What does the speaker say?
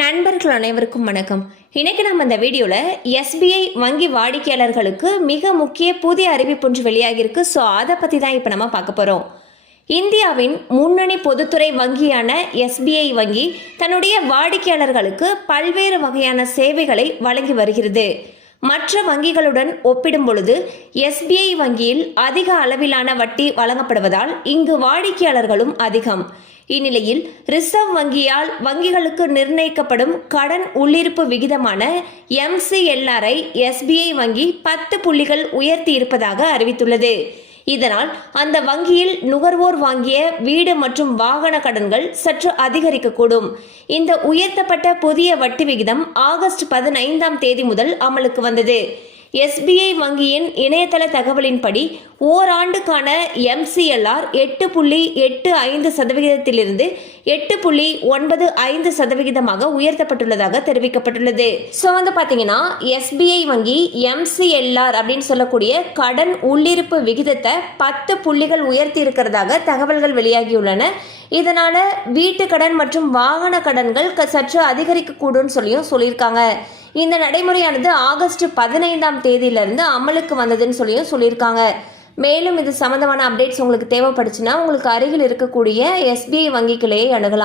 நண்பர்கள் அனைவருக்கும் வணக்கம். இன்னைக்கு நம்ம இந்த வீடியோவில் எஸ்பிஐ வங்கி வாடிக்கையாளர்களுக்கு மிக முக்கிய புதிய அறிவிப்பு ஒன்று வெளியாகிருக்கு. ஸோ அதை பற்றி தான் இப்போ நம்ம பார்க்க போகிறோம். இந்தியாவின் முன்னணி பொதுத்துறை வங்கியான எஸ்பிஐ வங்கி தன்னுடைய வாடிக்கையாளர்களுக்கு பல்வேறு வகையான சேவைகளை வழங்கி வருகிறது. மற்ற வங்கிகளுடன் ஒப்பிடும் பொழுது எஸ்பிஐ வங்கியில் அதிக அளவிலான வட்டி வழங்கப்படுவதால் இங்கு வாடிக்கையாளர்களும் அதிகம். இந்நிலையில் ரிசர்வ் வங்கியால் வங்கிகளுக்கு நிர்ணயிக்கப்படும் கடன் உள்ளிருப்பு விகிதமான MCLR-ஐ எஸ்பிஐ வங்கி 10 புள்ளிகள் உயர்த்தி இருப்பதாக அறிவித்துள்ளது. இதனால் அந்த வங்கியில் நுகர்வோர் வாங்கிய வீடு மற்றும் வாகன கடன்கள் சற்று அதிகரிக்கக்கூடும். இந்த உயர்த்தப்பட்ட புதிய வட்டி விகிதம் ஆகஸ்ட் 15 முதல் அமலுக்கு வந்தது. எஸ்பிஐ வங்கியின் இணையதள தகவலின்படி ஓராண்டுக்கான MCLR 8.85% 8.95% உயர்த்தப்பட்டுள்ளதாக தெரிவிக்கப்பட்டுள்ளது. ஸோ பாத்தீங்கன்னா எஸ்பிஐ வங்கி MCLR அப்படின்னு சொல்லக்கூடிய கடன் உள்ளிருப்பு விகிதத்தை 10 புள்ளிகள் உயர்த்தி இருக்கிறதாக தகவல்கள் வெளியாகியுள்ளன. இதனால வீட்டு கடன் மற்றும் வாகன கடன்கள் சற்று அதிகரிக்கக்கூடும் சொல்லியிருக்காங்க. இந்த நடைமுறையானது ஆகஸ்ட் 15 அமலுக்கு வந்ததுன்னு சொல்லியிருக்காங்க. மேலும் இது சம்பந்தமான அப்டேட்ஸ் உங்களுக்கு தேவைப்படுச்சுன்னா உங்களுக்கு அருகில் இருக்கக்கூடிய எஸ்பிஐ வங்கி கிளையை அணுகலாம்.